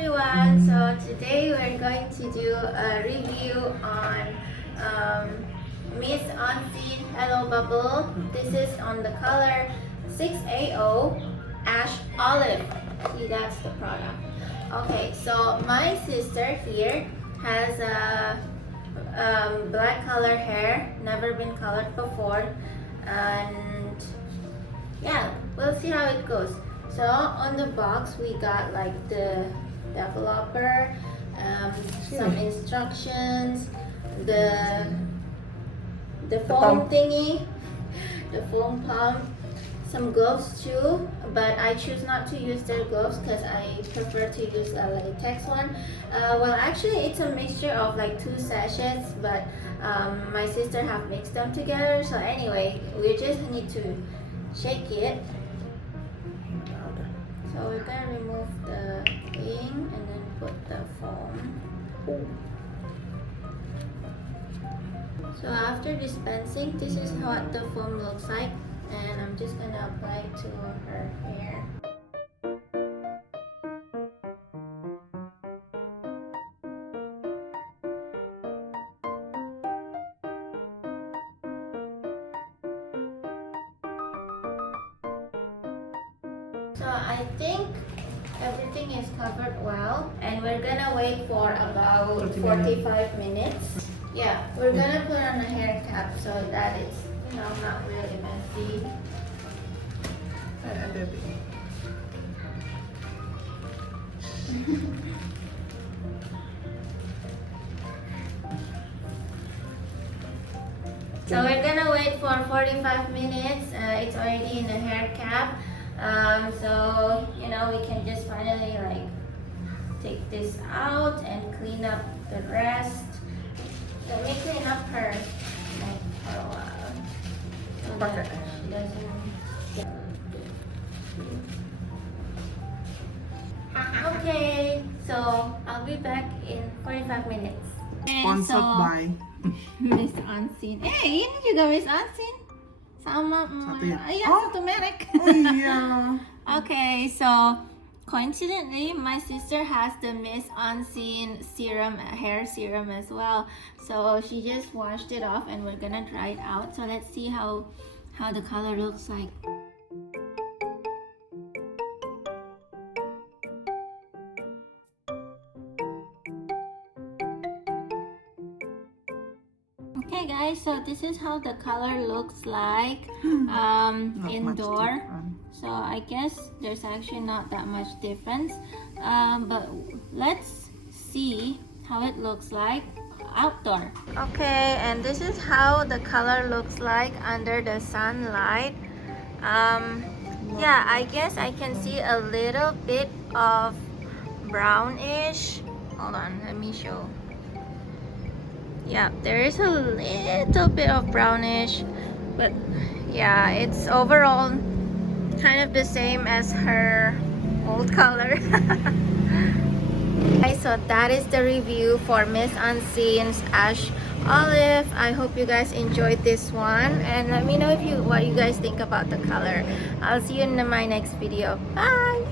everyone, so today we're going to do a review on Mise Unseen Hello Bubble. This is on the color 6AO Ash Olive. See, that's the product. Okay, so my sister here has a black color hair, never been colored before, and yeah, we'll see how it goes. So on the box we got like the developer, some instructions, the foam thingy, the foam pump, some gloves too, but I choose not to use their gloves because I prefer to use a latex one. Well, actually it's a mixture of like 2 sachets, but my sister have mixed them together. So anyway, we just need to shake it. So we're gonna remove the thing and then put the foam. So after dispensing, this is what the foam looks like, and I'm just gonna apply it to her hair. So I think everything is covered well, and we're gonna wait for about 45 minutes. Yeah, we're gonna put on a hair cap so that it's, you know, not really messy. So we're gonna wait for 45 minutes. It's already in the hair cap. So you know, we can just finally like take this out and clean up the rest. Let me clean up her neck for a while so that she doesn't get. Okay, so I'll be back in 45 minutes. Sponsored by Mise Unseen. Eh, ini juga Mise Unseen. Sama Satu ya? iya, Oh. satu merek. Oh iya. Okay, so coincidentally, my sister has the Mise Unseen serum, hair serum as well. So she just washed it off, and we're gonna dry it out. So let's see how the color looks like. Okay guys, so this is how the color looks like Not much indoor. different. So I guess there's actually not that much difference, but let's see how it looks like outdoor. Okay, and this is how the color looks like under the sunlight. Yeah, I guess I can see a little bit of brownish. Hold on, let me show. Yeah, there is a little bit of brownish, but yeah, it's overall kind of the same as her old color. Okay, so that is the review for Mise Unseen's Ash Olive. I hope you guys enjoyed this one, and let me know what you guys think about the color. I'll see you in my next video. Bye!